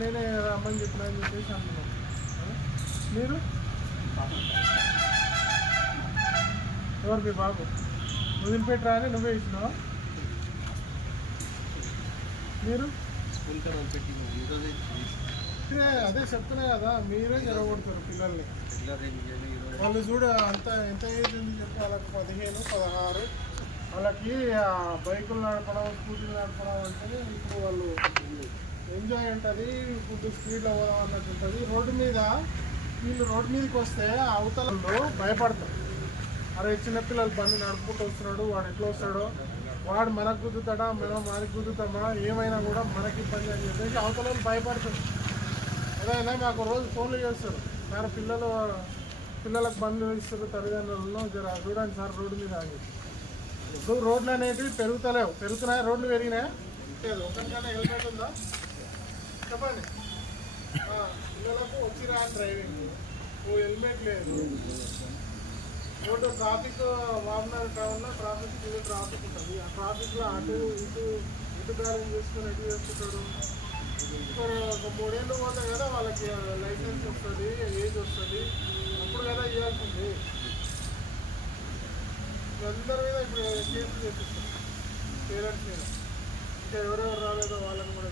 నేనే రమ్మని చెప్పినా అని చెప్పేసి అంటున్నాను. మీరు ఎవరు మీ బాబు వదిలిపెట్టరా అని నువ్వే ఇచ్చినావా? మీరు అదే చెప్తున్నా కదా, మీరే జరగొడతారు పిల్లల్ని. వాళ్ళు చూడ అంత ఎంత ఏజ్ ఉంది చెప్పి వాళ్ళకి 15, 16. వాళ్ళకి బైకులు నడపడం, స్కూటీలు నడపడం అంటే ఇప్పుడు వాళ్ళు ఎంజాయ్ ఉంటుంది, ఫుడ్ స్పీడ్లో పోదాం అన్నట్టు ఉంటుంది. రోడ్డు మీద వీళ్ళు రోడ్డు మీదకి వస్తే అవతలలో భయపడతారు. అరే చిన్నపిల్లలు బండి నడుపుకుంటూ వస్తున్నాడు, వాడు ఎట్లా వస్తాడో, వాడు మనకు గుద్దుతాడా, మనం మనకి గుద్దుతామా, ఏమైనా కూడా మనకి ఇబ్బంది అని చెప్పేసి అవతల భయపడతారు. అదైనా మాకు రోజు ఫోన్లు చేస్తారు, సార్ పిల్లలకు బండ్లు ఇస్తారు తల్లిదండ్రులను, జర చూడండి సార్ రోడ్డు మీద ఆగి. ఇప్పుడు రోడ్లు అనేటివి పెరుగుతున్నాయి, రోడ్లు పెరిగినాయా? లేదు. ఒకరికైనా హెల్మెట్ ఉందా చెప్పండి. పిల్లలకు వచ్చిరా డ్రైవింగ్, హెల్మెట్ లేదు. రోడ్డు ట్రాఫిక్ వాహనాలు టౌన్లో ట్రాఫిక్ ఉంటుంది. ఆ ట్రాఫిక్లో ఇటు బ్యాలెన్స్ చేసుకొని ఎటు చేసుకుంటాడు. ఒక 3 ఏళ్ళు పోతాయి కదా వాళ్ళకి లైసెన్స్ వస్తుంది, ఏజ్ వస్తుంది, అప్పుడు కదా ఇవ్వాల్సింది. అందరి మీద ఇప్పుడు కేసులు చేపిస్తాం పేరెంట్స్ మీద. ఇంకా ఎవరెవరు రాలేదో వాళ్ళని కూడా